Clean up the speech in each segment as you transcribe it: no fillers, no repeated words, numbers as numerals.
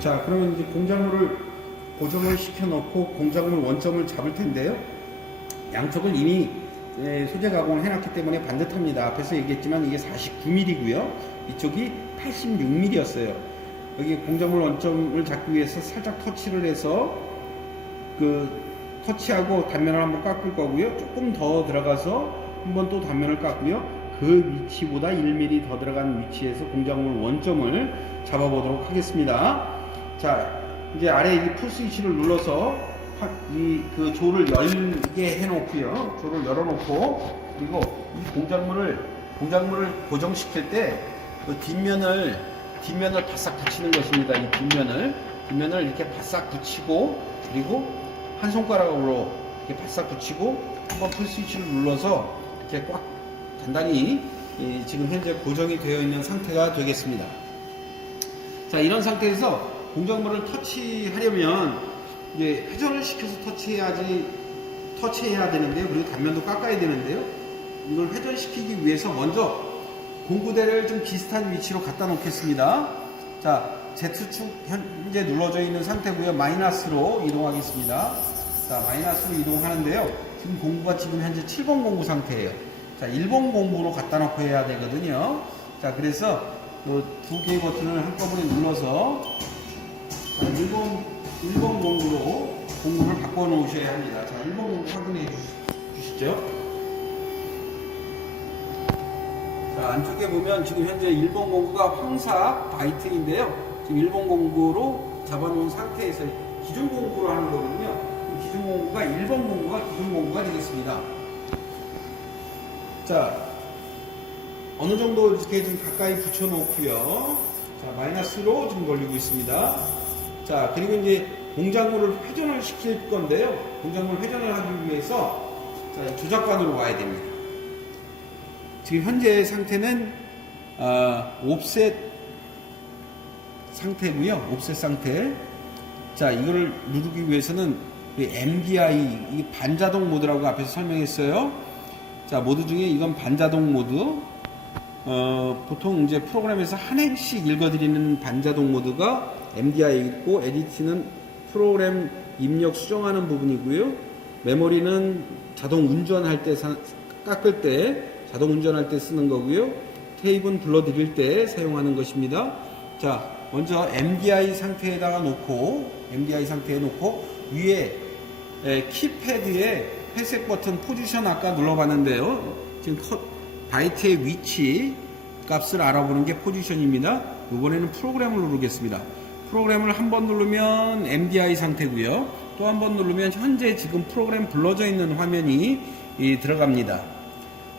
자, 그러면 이제 공작물을 고정을 시켜 놓고 공작물 원점을 잡을 텐데요. 양쪽을 이미 소재 가공을 해놨기 때문에 반듯합니다. 앞에서 얘기했지만 이게 49mm고요. 이쪽이 86mm였어요. 여기 공작물 원점을 잡기 위해서 살짝 터치를 해서 터치하고 단면을 한번 깎을 거고요. 조금 더 들어가서 한번 또 단면을 깎고요. 그 위치보다 1mm 더 들어간 위치에서 공작물 원점을 잡아보도록 하겠습니다. 자, 이제 아래 이 풀 스위치를 눌러서 그 조를 열게 해놓고요. 조를 열어놓고, 그리고 이 공작물을 고정시킬 때 그 뒷면을 바싹 붙이는 것입니다. 이 뒷면을 이렇게 바싹 붙이고, 그리고 한 손가락으로 이렇게 바싹 붙이고, 한번 풀 스위치를 눌러서 이렇게 꽉 단단히 지금 현재 고정이 되어 있는 상태가 되겠습니다. 자, 이런 상태에서 공작물을 터치하려면 이제 회전을 시켜서 터치해야 되는데요. 그리고 단면도 깎아야 되는데요. 이걸 회전시키기 위해서 먼저 공구대를 좀 비슷한 위치로 갖다 놓겠습니다. 자, Z축 현재 눌러져 있는 상태고요. 마이너스로 이동하겠습니다. 자, 마이너스로 이동하는데요. 지금 공구가 지금 현재 7번 공구 상태예요. 자, 1번 공구로 갖다 놓고 해야 되거든요. 자, 그래서 그 두 개의 버튼을 한꺼번에 눌러서 1번 공구로 공구를 바꿔 놓으셔야 합니다. 자, 1번 공구 확인해 주시죠. 자, 안쪽에 보면 지금 현재 1번 공구가 황사 바이트인데요. 지금 1번 공구로 잡아놓은 상태에서 기준 공구로 하는 거거든요. 기준 공구가 1번 공구가 기준 공구가 되겠습니다. 자, 어느 정도 이렇게 좀 가까이 붙여 놓고요. 자, 마이너스로 지금 돌리고 있습니다. 자, 그리고 이제 공작물을 회전을 시킬 건데요. 공작물 회전을 하기 위해서 자, 조작관으로 와야 됩니다. 지금 현재 상태는 옵셋 상태고요. 옵셋 상태. 자, 이거를 누르기 위해서는 MDI 이 반자동 모드라고 앞에서 설명했어요. 자, 모드 중에 이건 반자동 모드. 보통 이제 프로그램에서 한 행씩 읽어드리는 반자동 모드가 MDI 있고, 에디트는 프로그램 입력 수정하는 부분이고요. 메모리는 자동 운전할 때 깎을 때, 자동 운전할 때 쓰는 거고요. 테이프는 불러드릴 때 사용하는 것입니다. 자, 먼저 MDI 상태에다가 놓고, MDI 상태에 놓고, 위에 키패드에 회색 버튼 포지션 아까 눌러봤는데요. 지금 바이트의 위치 값을 알아보는 게 포지션입니다. 이번에는 프로그램을 누르겠습니다. 프로그램을 한 번 누르면 MDI 상태고요. 또 한 번 누르면 현재 지금 프로그램 불러져 있는 화면이 들어갑니다.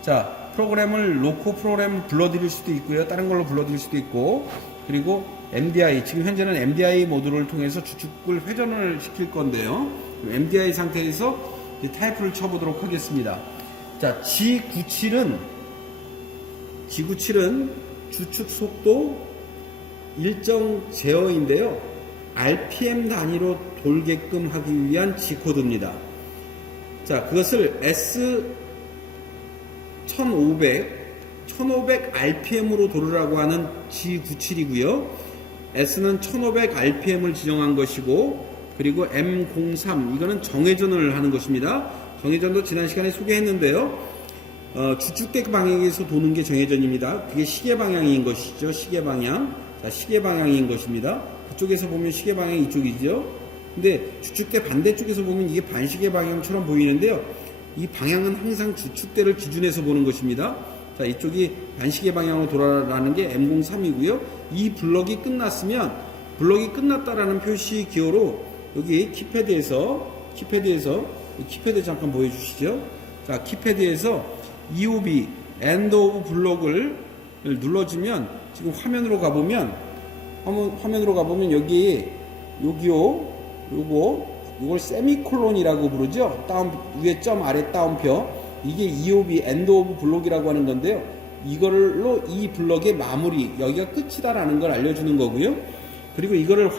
자, 프로그램을 놓고 프로그램을 불러드릴 수도 있고요. 다른 걸로 불러드릴 수도 있고, 그리고 MDI, 지금 현재는 MDI 모드를 통해서 주축을 회전을 시킬 건데요. MDI 상태에서 타이프를 쳐보도록 하겠습니다. 자, G97은 주축 속도 일정 제어인데요. RPM 단위로 돌게끔 하기 위한 G코드입니다. 자, 그것을 S1500 RPM으로 돌으라고 하는 G97이고요. S는 1500 RPM을 지정한 것이고, 그리고 M03 이거는 정회전을 하는 것입니다. 정회전도 지난 시간에 소개했는데요. 주축대 방향에서 도는 게 정회전입니다. 그게 시계 방향인 것이죠. 시계 방향. 자, 시계 방향인 것입니다. 그쪽에서 보면 시계 방향이 이쪽이죠. 근데 주축대 반대쪽에서 보면 이게 반시계 방향처럼 보이는데요. 이 방향은 항상 주축대를 기준해서 보는 것입니다. 자, 이쪽이 반시계 방향으로 돌아가는 게 M03이고요. 이 블럭이 끝났으면, 블럭이 끝났다라는 표시 기호로 여기 키패드에서 키패드 잠깐 보여주시죠. 자, 키패드에서 EOB, End of 블록을 눌러주면 지금 화면으로 가보면 요걸 세미콜론이라고 부르죠. 위에 점 아래 따옴표. 이게 EOB, End of 블록이라고 하는 건데요. 이걸로 이 블럭의 마무리, 여기가 끝이다라는 걸 알려주는 거고요. 그리고 이거를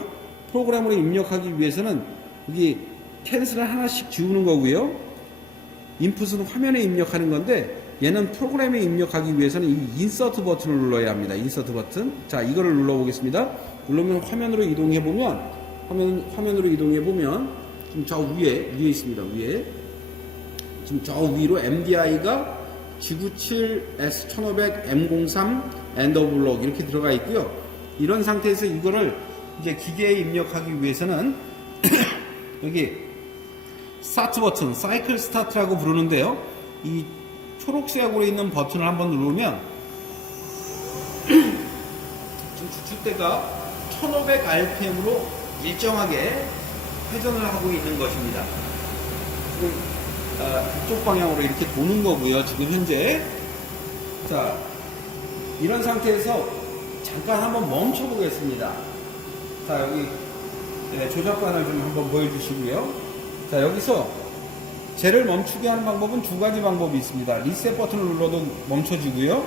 프로그램으로 입력하기 위해서는 여기 캔슬을 하나씩 지우는 거고요. 인풋은 화면에 입력하는 건데, 얘는 프로그램에 입력하기 위해서는 이 인서트 버튼을 눌러야 합니다. 인서트 버튼. 자, 이거를 눌러보겠습니다. 누르면 화면으로 이동해 보면 화면으로 이동해 보면 지금 저 위에 있습니다. 위에 지금 저 위로 MDI가 G97S1500 M03 엔더블록 이렇게 들어가 있고요. 이런 상태에서 이거를 이제 기계에 입력하기 위해서는 여기 스타트 버튼, 사이클 스타트라고 부르는데요. 이 초록색으로 있는 버튼을 한번 누르면 지금 주출대가 1500rpm으로 일정하게 회전을 하고 있는 것입니다. 지금 이쪽 방향으로 이렇게 도는 거고요. 지금 현재 자 이런 상태에서 잠깐 한번 멈춰 보겠습니다. 자 여기 조작관을 좀 한번 보여주시고요. 자 여기서 쟤를 멈추게 하는 방법은 두 가지 방법이 있습니다. 리셋 버튼을 눌러도 멈춰지고요.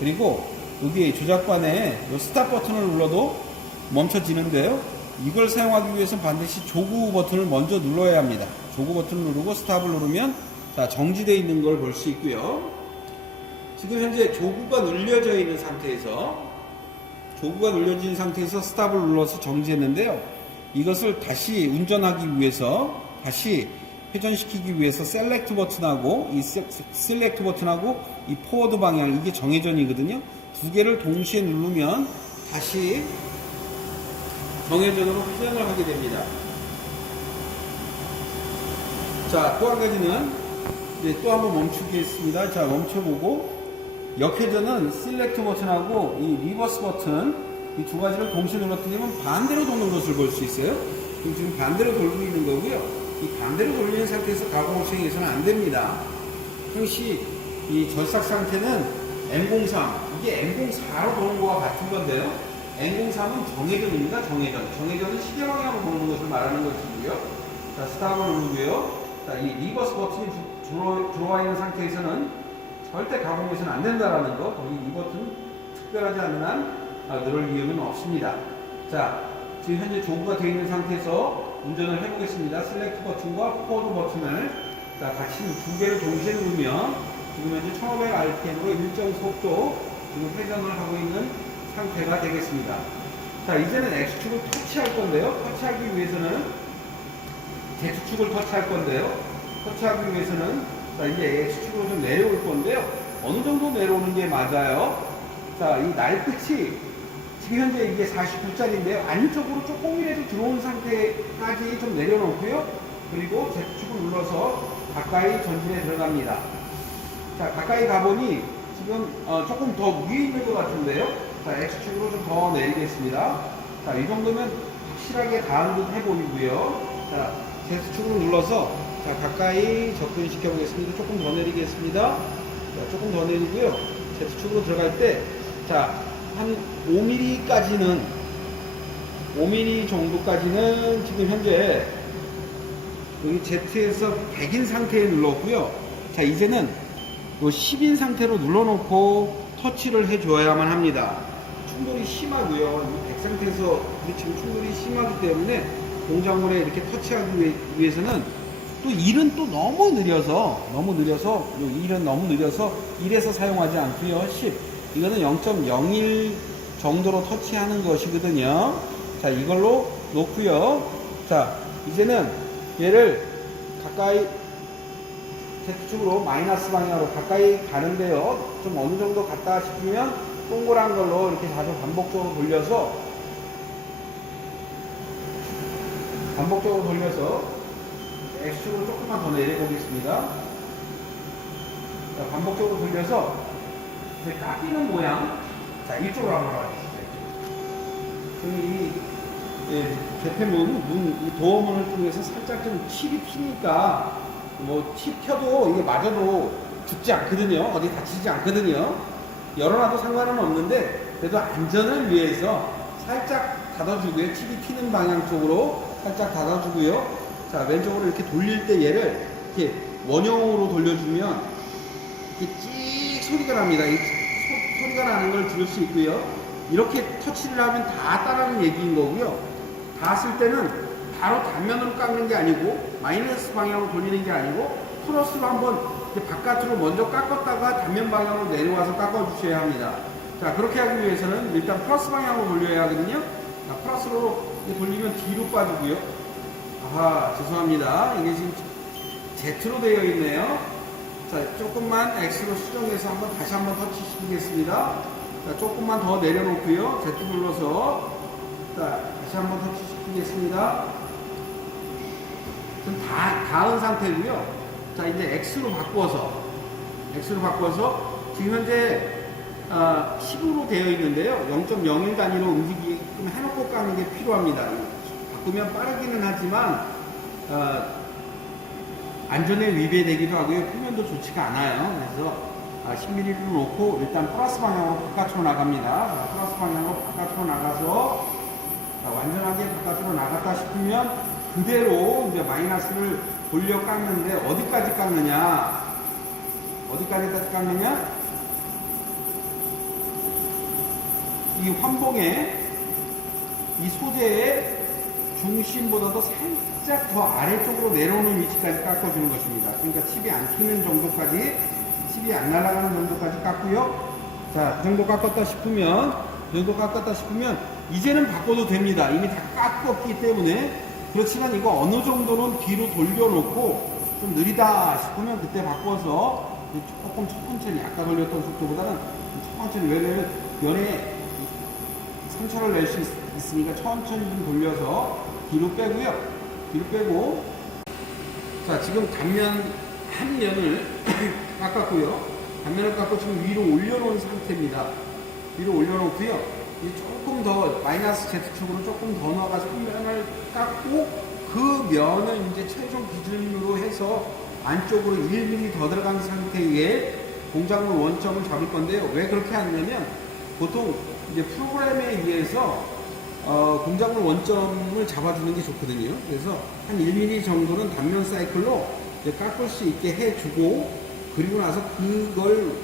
그리고 여기 조작관에 스탑 버튼을 눌러도 멈춰지는데요. 이걸 사용하기 위해서는 반드시 조구 버튼을 먼저 눌러야 합니다. 조구 버튼을 누르고 스탑을 누르면 자 정지되어 있는 걸 볼 수 있고요. 지금 현재 조구가 눌려져 있는 상태에서 스탑을 눌러서 정지했는데요. 이것을 다시 운전하기 위해서 다시 회전시키기 위해서 셀렉트 버튼하고 이 셀렉트 버튼하고 이 포워드 방향 이게 정회전이거든요. 두 개를 동시에 누르면 다시 정회전으로 회전을 하게 됩니다. 자, 또 한 가지는 또 한번 멈추겠습니다. 자, 멈춰보고 역회전은 셀렉트 버튼하고 이 리버스 버튼 이 두 가지를 동시에 눌렀더니 반대로 도는 것을 볼 수 있어요. 지금 반대로 돌고 있는 거고요. 이 반대로 돌리는 상태에서 가공을 수행해서는 안 됩니다. 당시 이 절삭 상태는 M03 이게 M04로 도는 거와 같은 건데요. M03은 정회전입니다. 정회전은 시계 방향으로 도는 것을 말하는 것이고요. 자, 스탑을 누르고요. 자, 이 리버스 버튼이 들어와 있는 상태에서는 절대 가공해서는 안 된다라는 거. 거기 이 버튼 특별하지 않은 한 누를 이유는 없습니다. 자, 지금 현재 조구가 되어 있는 상태에서 운전을 해보겠습니다. 셀렉트 버튼과 포워드 버튼을 자, 같이 두 개를 동시에 누르면 지금 현재 1500rpm으로 일정 속도 지금 회전을 하고 있는 상태가 되겠습니다. 자, 이제는 X축을 터치할 건데요. 터치하기 위해서는 Z축을 터치할 건데요. 터치하기 위해서는 자, 이제 X축으로 좀 내려올 건데요. 어느 정도 내려오는 게 맞아요? 자, 이 날끝이 지금 현재 이게 49짜리인데요. 안쪽으로 조금이라도 들어온 상태까지 좀 내려놓고요. 그리고 Z축을 눌러서 가까이 전진에 들어갑니다. 자, 가까이 가보니 지금 조금 더 위에 있는 것 같은데요. 자, X축으로 좀 더 내리겠습니다. 자, 이 정도면 확실하게 닿은 듯 해보이고요. 자, Z축으로 눌러서 자, 가까이 접근시켜 보겠습니다. 조금 더 내리겠습니다. 자, 조금 더 내리고요. Z축으로 들어갈 때 자, 한 5mm 정도까지는 지금 현재 여기 Z에서 100인 상태에 눌렀고요. 자, 이제는 요 10인 상태로 눌러놓고 터치를 해줘야만 합니다. 충돌이 심하고요. 100 상태에서 부딪히면 충돌이 심하기 때문에 공작물에 이렇게 터치하기 위해서는 또 1은 또 너무 느려서 1은 너무 느려서 1에서 사용하지 않고요. 10 이거는 0.01 정도로 터치하는 것이거든요. 자, 이걸로 놓고요. 자, 이제는 얘를 가까이 Z축으로 마이너스 방향으로 가까이 가는데요. 좀 어느 정도 갔다 싶으면 동그란 걸로 이렇게 자주 반복적으로 돌려서 X축으로 조금만 더 내려보겠습니다. 자, 반복적으로 돌려서 이제 깎이는 모양. 자, 이쪽으로 한번 와주시죠. 이 재팬문, 도어문을 통해서 살짝 좀 칩이 피니까, 칩 켜도 이게 맞아도 죽지 않거든요. 어디 다치지 않거든요. 열어놔도 상관은 없는데, 그래도 안전을 위해서 살짝 닫아주고요. 칩이 튀는 방향 쪽으로 살짝 닫아주고요. 자, 왼쪽으로 이렇게 돌릴 때 얘를 이렇게 원형으로 돌려주면, 이렇게 찍 소리가 납니다. 소리가 나는 걸 들을 수 있고요. 이렇게 터치를 하면 다 따라는 얘기인 거고요. 닿았을 때는 바로 단면으로 깎는 게 아니고 마이너스 방향으로 돌리는 게 아니고 플러스로 한번 바깥으로 먼저 깎았다가 단면 방향으로 내려와서 깎아주셔야 합니다. 자, 그렇게 하기 위해서는 일단 플러스 방향으로 돌려야 하거든요. 자, 플러스로 돌리면 뒤로 빠지고요. 아하, 죄송합니다. 이게 지금 Z로 되어 있네요. 자, 조금만 X로 수정해서 다시 한번 터치 시키겠습니다. 자, 조금만 더 내려놓고요. Z 눌러서 자, 다시 한번 터치 시키겠습니다. 지금 닿은 상태고요. 자, 이제 X로 바꿔서 지금 현재 10으로 되어 있는데요. 0.01 단위로 움직이게끔 해놓고 까는 게 필요합니다. 바꾸면 빠르기는 하지만 안전에 위배되기도 하고요. 표면도 좋지가 않아요. 그래서 10mm를 놓고 일단 플러스 방향으로 바깥으로 나갑니다. 플러스 방향으로 바깥으로 나가서 완전하게 바깥으로 나갔다 싶으면 그대로 이제 마이너스를 돌려 깎는데 어디까지 깎느냐? 이 환봉에 이 소재의 중심보다도 살짝 더 아래쪽으로 내려오는 위치까지 깎아주는 것입니다. 그러니까 칩이 안 튀는 정도까지, 칩이 안 날아가는 정도까지 깎고요. 자, 그 정도 깎았다 싶으면 이제는 바꿔도 됩니다. 이미 다 깎았기 때문에. 그렇지만 이거 어느 정도는 뒤로 돌려놓고 좀 느리다 싶으면 그때 바꿔서 조금 천천히, 아까 돌렸던 속도보다는 천천히, 왜냐면 면에 상처를 낼 수 있으니까 천천히 좀 돌려서 뒤로 빼고 자, 지금 단면 한 면을 깎았고요. 단면을 깎고 지금 위로 올려놓은 상태입니다. 위로 올려놓고요. 조금 더 마이너스 Z축으로 조금 더 나가서 한 면을 깎고 그 면을 이제 최종 기준으로 해서 안쪽으로 1mm 더 들어간 상태의 공작물 원점을 잡을 건데요. 왜 그렇게 하냐면 보통 이제 프로그램에 의해서 공작물 원점을 잡아주는 게 좋거든요. 그래서 한 1mm 정도는 단면 사이클로 이제 깎을 수 있게 해주고, 그리고 나서 그걸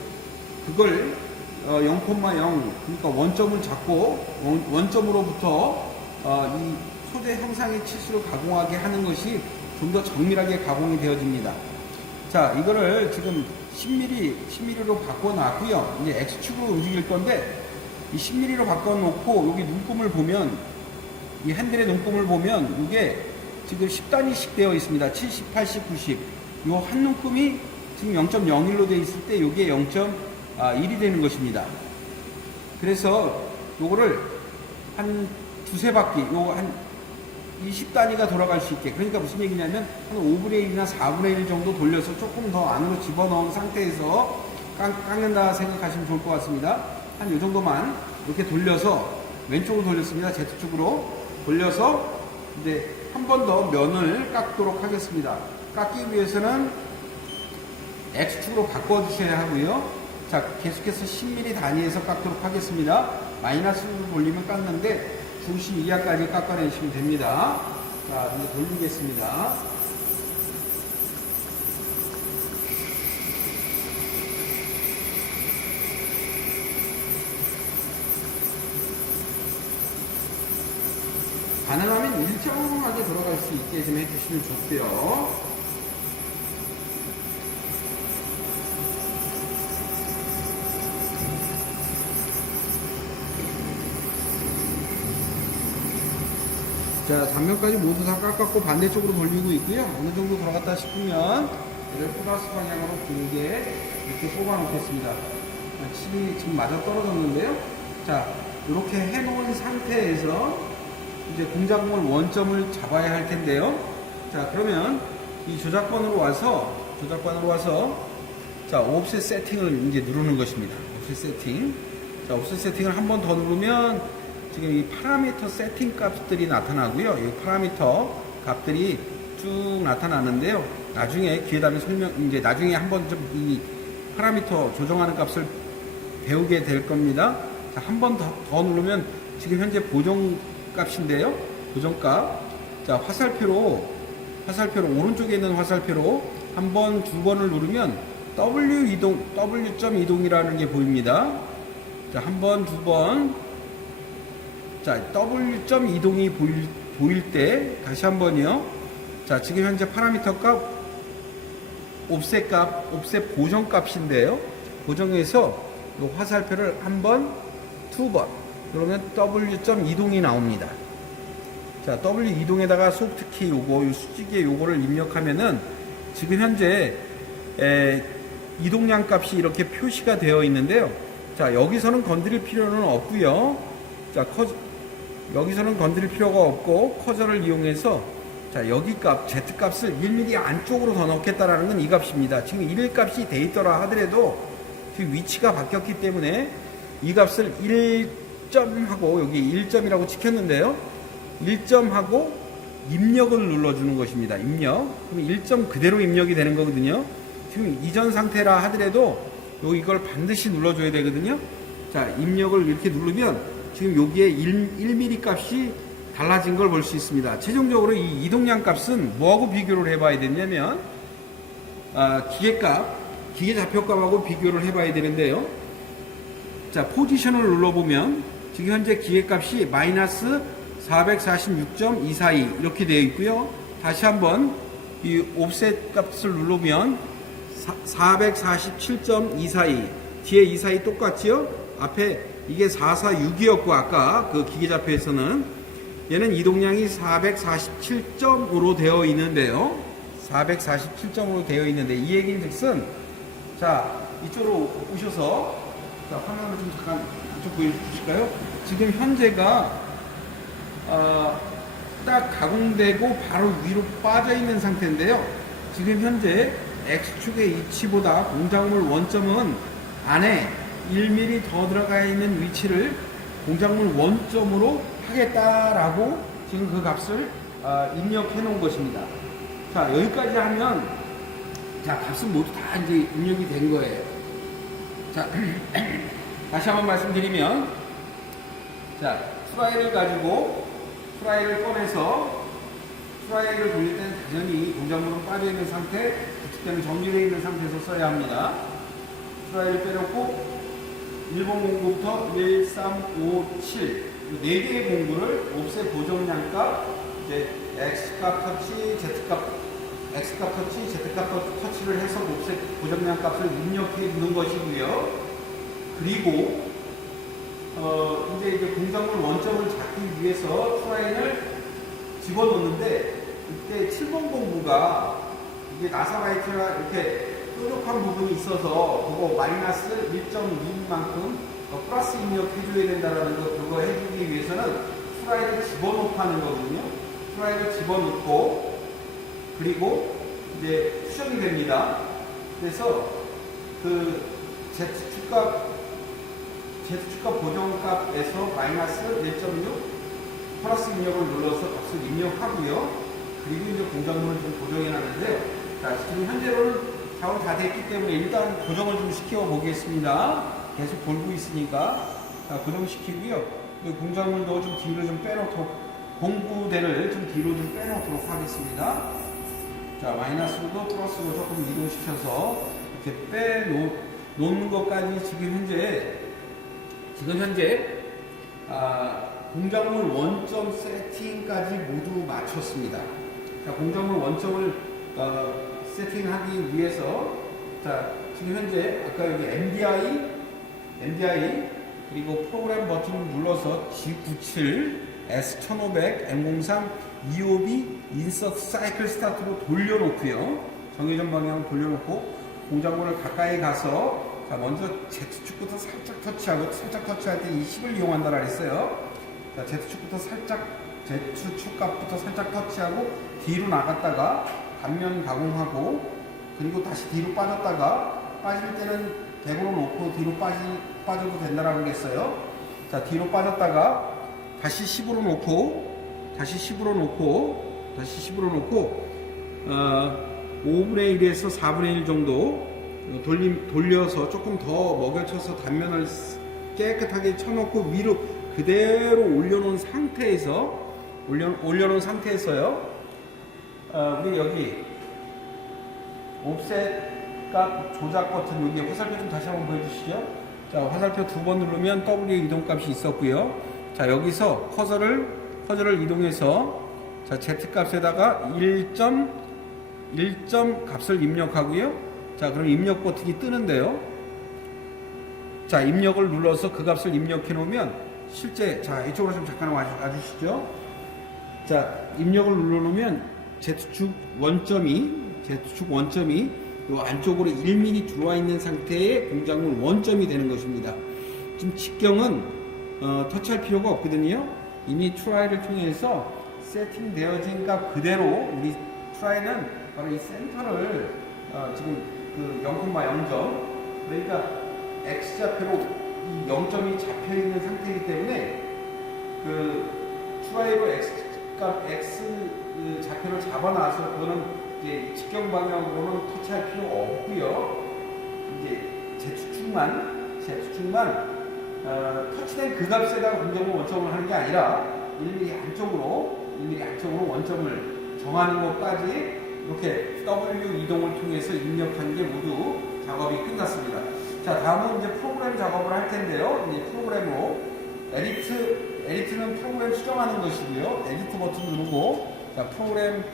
0,0 그러니까 원점을 잡고 원점으로부터 이 소재 형상의 치수를 가공하게 하는 것이 좀 더 정밀하게 가공이 되어집니다. 자, 이거를 지금 10mm로 바꿔놨고요. 이제 X축으로 움직일 건데 이 10mm로 바꿔놓고 여기 눈금을 보면, 이 핸들의 눈금을 보면 이게 지금 10단위씩 되어 있습니다. 70, 80, 90. 이 한 눈금이 지금 0.01로 되어 있을 때 이게 0.1이 되는 것입니다. 그래서 요거를 한 두세 바퀴, 요거 한 20단위가 돌아갈 수 있게, 그러니까 무슨 얘기냐면 한 5분의 1이나 4분의 1 정도 돌려서 조금 더 안으로 집어넣은 상태에서 깎는다 생각하시면 좋을 것 같습니다. 한 이 정도만 이렇게 돌려서, 왼쪽으로 돌렸습니다. Z축으로 돌려서 이제 한 번 더 면을 깎도록 하겠습니다. 깎기 위해서는 X축으로 바꿔주셔야 하고요. 자, 계속해서 10mm 단위에서 깎도록 하겠습니다. 마이너스로 돌리면 깎는데 중심 이하까지 깎아내시면 됩니다. 자, 이제 돌리겠습니다. 가능하면 일정하게 돌아갈 수 있게 좀 해주시면 좋고요. 자, 단면까지 모두 다 깎았고 반대쪽으로 돌리고 있고요. 어느 정도 들어갔다 싶으면 얘를 플러스 방향으로 길게 이렇게 뽑아 놓겠습니다. 칩이 지금 맞아 떨어졌는데요. 자, 이렇게 해놓은 상태에서 이제 공작물 원점을 잡아야 할 텐데요. 자, 그러면 이 조작번으로 와서 자, 옵셋 세팅을 이제 누르는 것입니다. 옵셋 세팅. 자, 옵셋 세팅을 한 번 더 누르면 지금 이 파라미터 세팅 값들이 나타나고요. 이 파라미터 값들이 쭉 나타나는데요. 나중에 기회 되면 이제 나중에 한번 좀 이 파라미터 조정하는 값을 배우게 될 겁니다. 자, 한 번 더 누르면 지금 현재 보정 값인데요. 보정값. 자, 화살표로 오른쪽에 있는 화살표로 한 번, 두 번을 누르면 W점 이동이라는 게 보입니다. 자, 한 번, 두 번. 자, W점 이동이 보일 때 다시 한 번이요. 자, 지금 현재 파라미터 값, 옵셋 보정 값인데요. 보정해서 이 화살표를 한 번, 두 번, 그러면 W. 이동이 나옵니다. 자, W 이동에다가 소프트키 요거, 요 수직의 요거를 입력하면은 지금 현재 이동량 값이 이렇게 표시가 되어 있는데요. 자, 여기서는 건드릴 필요는 없고요. 자, 여기서는 건드릴 필요가 없고 커서를 이용해서 자, 여기 값 Z 값을 1mm 안쪽으로 더 넣겠다라는 건 이 값입니다. 지금 1 값이 돼 있더라 하더라도 지금 위치가 바뀌었기 때문에 이 값을 1점하고 여기 1점이라고 찍혔는데요. 1점하고 입력을 눌러주는 것입니다. 입력. 그럼 1점 그대로 입력이 되는 거거든요. 지금 이전 상태라 하더라도 이걸 반드시 눌러줘야 되거든요. 자, 입력을 이렇게 누르면 지금 여기에 1mm 값이 달라진 걸 볼 수 있습니다. 최종적으로 이 이동량 값은 뭐하고 비교를 해봐야 되냐면 기계 좌표값하고 비교를 해봐야 되는데요. 자, 포지션을 눌러보면 지금 현재 기계값이 마이너스 446.242 이렇게 되어 있고요. 다시 한번 이 옵셋 값을 눌러보면 447.242 뒤에 242 똑같지요? 앞에 이게 446이었고 아까 그 기계좌표에서는 얘는 이동량이 447점으로 되어 있는데요. 447점으로 되어 있는데 이 얘기는 즉슨 자, 이쪽으로 오셔서 자, 화면을 좀 잠깐 이쪽 보여주실까요? 지금 현재가 딱 가공되고 바로 위로 빠져 있는 상태인데요. 지금 현재 X축의 위치보다 공작물 원점은 안에 1mm 더 들어가 있는 위치를 공작물 원점으로 하겠다라고 지금 그 값을 입력해 놓은 것입니다. 자, 여기까지 하면 자, 값은 모두 다 이제 입력이 된 거예요. 자, 다시 한번 말씀드리면 자, 프라이를 가지고 프라이를 꺼내서 프라이를 돌릴 때는 당연히 공작물은 빠져있는 상태, 부축되는 정지되어 있는 상태에서 써야 합니다. 프라이를 빼놓고 1번 공구부터 1, 3, 5, 7 4개의 공구를 옵셋 고정량값, 이제 X값 터치, Z값, X값 터치, Z값 터치를 해서 옵셋 고정량값을 입력해 주는 것이고요. 그리고 이제 공작물 원점을 잡기 위해서 프라이를 집어넣는데 이때 7번 공구가 이게 나사라이트가 이렇게 뾰족한 부분이 있어서 그거 마이너스 1.2만큼 플러스 입력해줘야 된다는 거 그거 해주기 위해서는 프라이를 집어넣고 거거든요. 프라이를 집어넣고 그리고 이제 수정이 됩니다. 그래서 그 Z축값 보정값에서 마이너스 1.6 플러스 입력을 눌러서 값을 입력하고요. 그리고 이제 공작물을 좀 고정해 놨는데요. 자, 지금 현재로는 작업이 다 됐기 때문에 일단 고정을 좀 시켜 보겠습니다. 계속 돌고 있으니까 자, 고정시키고요. 공작물도 좀 뒤로 좀 빼놓도록 공구대를 좀 뒤로 좀 빼놓도록 하겠습니다. 자, 마이너스도 플러스로 조금 이동시켜서 이렇게 빼놓는 것까지 지금 현재 공작물 원점 세팅까지 모두 마쳤습니다. 자, 공작물 원점을 세팅하기 위해서 자, 지금 현재 아까 여기 MDI 그리고 프로그램 버튼을 눌러서 G97 S1500 M03 EOB 인서트 사이클 스타트로 돌려놓고요. 정회전 방향을 돌려놓고 공작물을 가까이 가서 자, 먼저 Z축부터 살짝 터치하고 살짝 터치할 때 이 10을 이용한다라 했어요. 자, Z축부터 살짝 Z축 값부터 살짝 터치하고 뒤로 나갔다가 단면 가공하고 그리고 다시 뒤로 빠졌다가 빠질 때는 100으로 놓고 뒤로 빠져도 된다라고 했어요. 자, 뒤로 빠졌다가 다시 10으로 놓고 다시 10으로 놓고 5분의 1에서 4분의 1 정도 돌려서 조금 더 먹여쳐서 단면을 깨끗하게 쳐놓고 위로 그대로 올려놓은 상태에서요. 우리 여기 옵셋 값 조작 버튼 여기 화살표 좀 다시 한번 보여주시죠. 자, 화살표 2번 누르면 W 이동값이 있었고요. 자, 여기서 커서를 이동해서 자, Z 값에다가 1점 값을 입력하고요. 자, 그럼 입력 버튼이 뜨는데요. 자, 입력을 눌러서 그 값을 입력해 놓으면 실제 자 이쪽으로 좀 잠깐 와주시죠. 자 입력을 눌러놓으면 Z축 원점이 요 안쪽으로 1mm 들어와 있는 상태의 공작물 원점이 되는 것입니다. 지금 직경은 터치할 필요가 없거든요. 이미 트라이를 통해서 세팅되어진 값 그대로 우리 트라이는 바로 이 센터를 지금 그 0,0점 그러니까 x좌표로 이 0점이 잡혀 있는 상태이기 때문에 그 트라이로 x 좌표를 잡아놔서 그거는 이제 직경 방향으로는 터치할 필요 없고요. 이제 Z축만 터치된 그 값에다가 공정을 원점을 하는 게 아니라 1mm 안쪽으로 원점을 정하는 것까지 이렇게 W 이동을 통해서 입력한 게 모두 작업이 끝났습니다. 자, 다음은 이제 프로그램 작업을 할 텐데요. 이제 프로그램으로 에디트는 프로그램 수정하는 것이고요. 에디트 버튼 누르고 자, 프로그램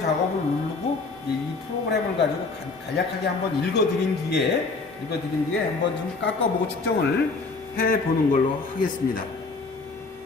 작업을 누르고 이 프로그램을 가지고 간략하게 한번 읽어드린 뒤에 한번 좀 깎아보고 측정을 해보는 걸로 하겠습니다.